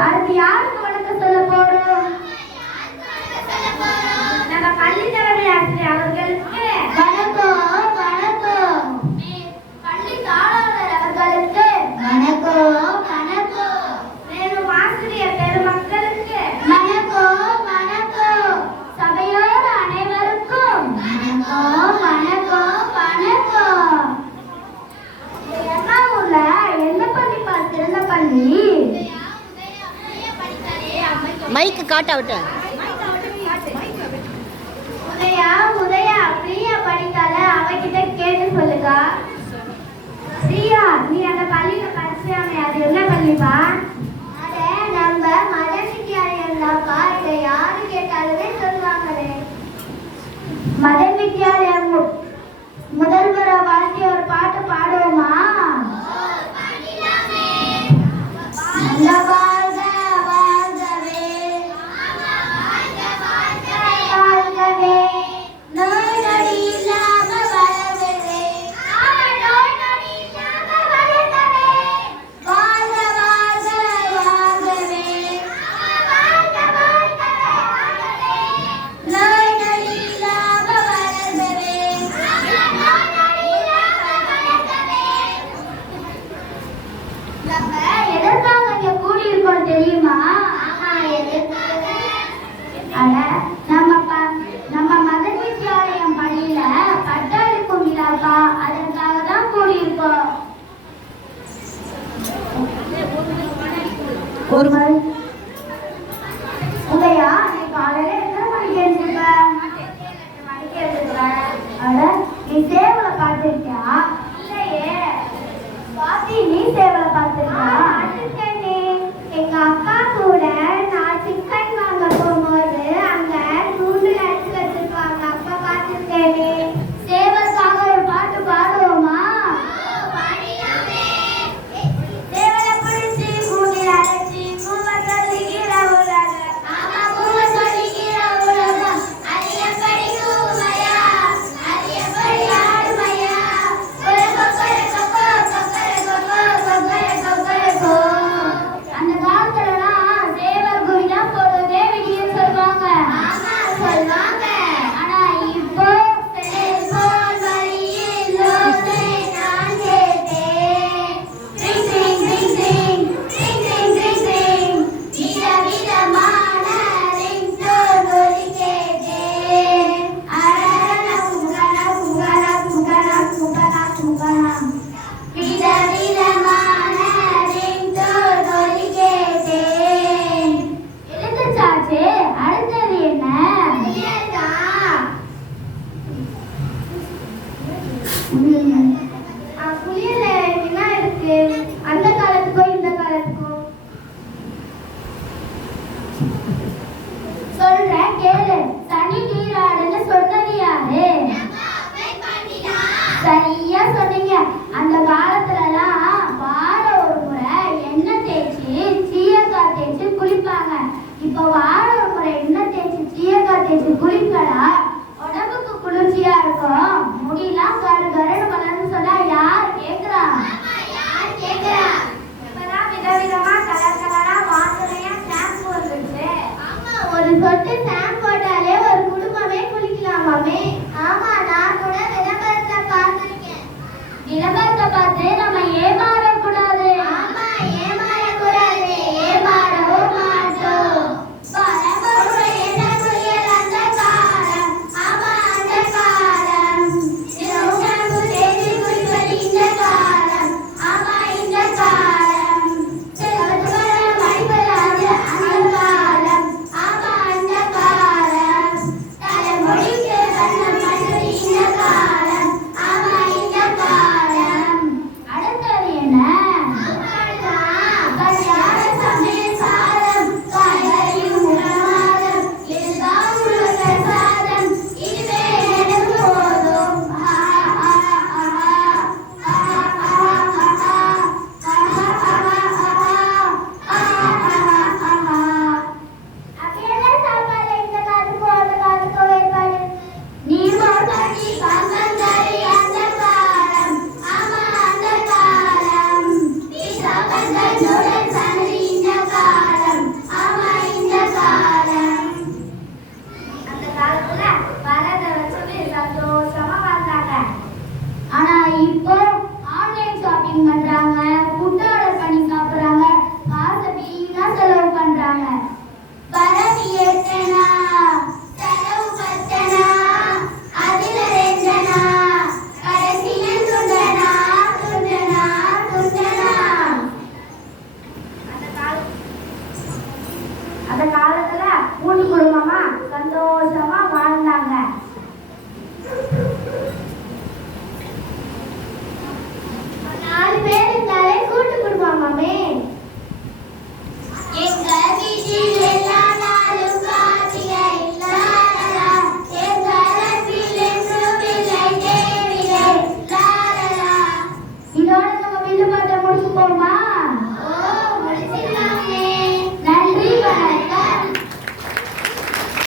அடுத்து யாருக்கு வணக்கம் சொல்ல போறோம்? நம்ம பள்ளி தலைமை ஆசிரியர் மைக்கு காட்டாவிட்ட உதயா உதயா கேட்டு சொல்லுங்க. பிரியா நீ அந்த பள்ளியில படிச்சாமே அது என்ன பள்ளிப்பா? அத நம்ம மதவிக்கியார் இருந்தாப்பா இதை யாரு கேட்டாலுமே சொல்லுவாங்களே. மதவிக்கியார் தெரியுமா? அட 거야. 머리랑 அந்த காலத்துல கூட்டு குடும்பமா சந்தோஷமா